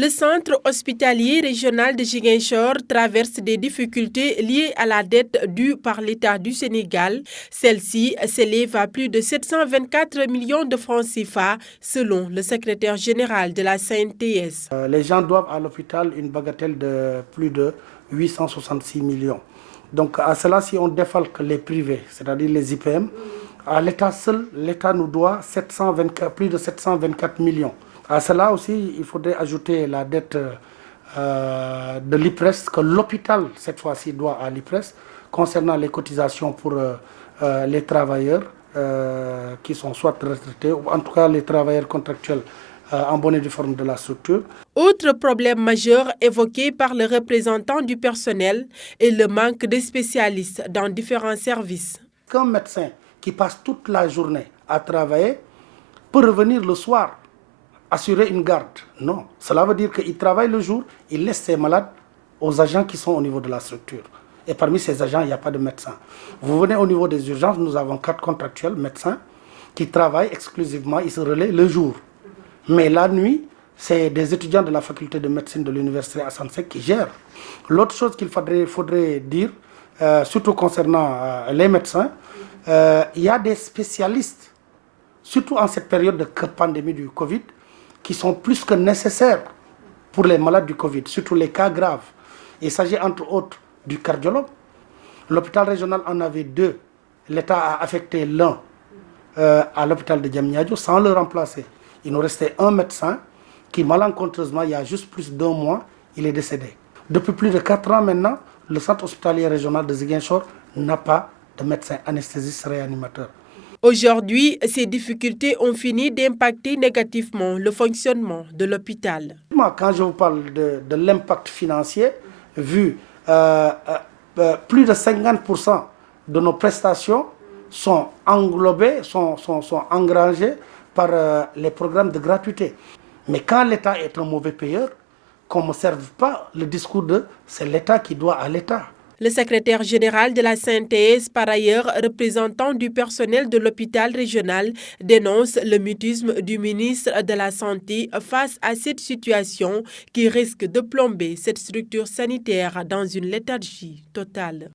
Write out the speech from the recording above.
Le centre hospitalier régional de Ziguinchor traverse des difficultés liées à la dette due par l'État du Sénégal. Celle-ci s'élève à plus de 724 millions de francs CFA, selon le secrétaire général de la CNTS. Les gens doivent à l'hôpital une bagatelle de plus de 866 millions. Donc à cela, si on défalque les privés, c'est-à-dire les IPM, à l'État seul, l'État nous doit plus de 724 millions. À cela aussi, il faudrait ajouter la dette de l'IPRES, que l'hôpital, cette fois-ci, doit à l'IPRES, concernant les cotisations pour les travailleurs qui sont soit retraités, ou en tout cas les travailleurs contractuels en bonne et due forme de la structure. Autre problème majeur évoqué par le représentant du personnel est le manque de spécialistes dans différents services. Qu'un médecin qui passe toute la journée à travailler peut revenir le soir assurer une garde. Non, cela veut dire qu'il travaille le jour, il laisse ses malades aux agents qui sont au niveau de la structure. Et parmi ces agents, il n'y a pas de médecin. Vous venez au niveau des urgences, nous avons 4 contractuels médecins qui travaillent exclusivement, ils se relaient le jour. Mais la nuit, c'est des étudiants de la faculté de médecine de l'université Assane Seck qui gèrent. L'autre chose qu'il faudrait dire, surtout concernant les médecins, il y a des spécialistes, surtout en cette période de pandémie du Covid, qui sont plus que nécessaires pour les malades du Covid, surtout les cas graves. Il s'agit entre autres du cardiologue. L'hôpital régional en avait 2. L'État a affecté l'un à l'hôpital de Diamniadio sans le remplacer. Il nous restait un médecin qui, malencontreusement, il y a juste plus d'1 mois, il est décédé. Depuis plus de 4 ans maintenant, le centre hospitalier régional de Ziguinchor n'a pas de médecin anesthésiste réanimateur. Aujourd'hui, ces difficultés ont fini d'impacter négativement le fonctionnement de l'hôpital. Quand je vous parle de l'impact financier, vu plus de 50% de nos prestations sont englobées, sont engrangées par les programmes de gratuité. Mais quand l'État est un mauvais payeur, qu'on ne serve pas le discours de « c'est l'État qui doit à l'État ». Le secrétaire général de la CNTS, par ailleurs représentant du personnel de l'hôpital régional, dénonce le mutisme du ministre de la Santé face à cette situation qui risque de plomber cette structure sanitaire dans une léthargie totale.